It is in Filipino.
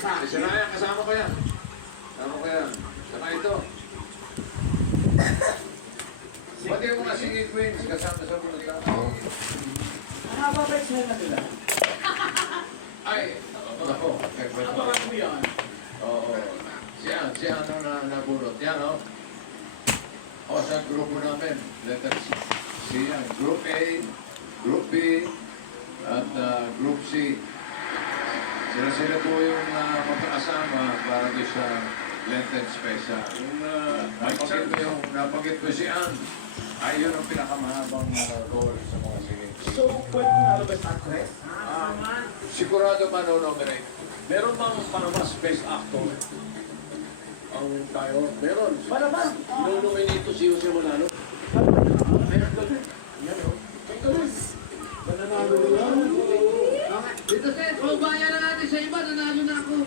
Si Ryan, kasama ko yan. Kasama ko yan. Saka ito. Pati yung mga singing queens, kasama sa mga tao. Nakababay sila na nila. Ay, ako. Abangan mo yan. Oo. Siya ano na nabunot. Yan, o. O, sa grupo namin. Letter C. Yan. Group A, Group B, at Group C. Sila po yung magkakasama para doon sa Lenten Special. Yung napagit ko si Ann, ay yun ang pinakamahabang role sa mga singing. So, pwede mo nalabas actress? Sigurado pa no-nominate. Meron bang palabas best actor? Ang tayo? Meron. Para ba? Nominate to si Jose Manalo. Yan o. Mananalo nila. Dito, Seth, huwag bayan na natin sa iba, nanalo na ako.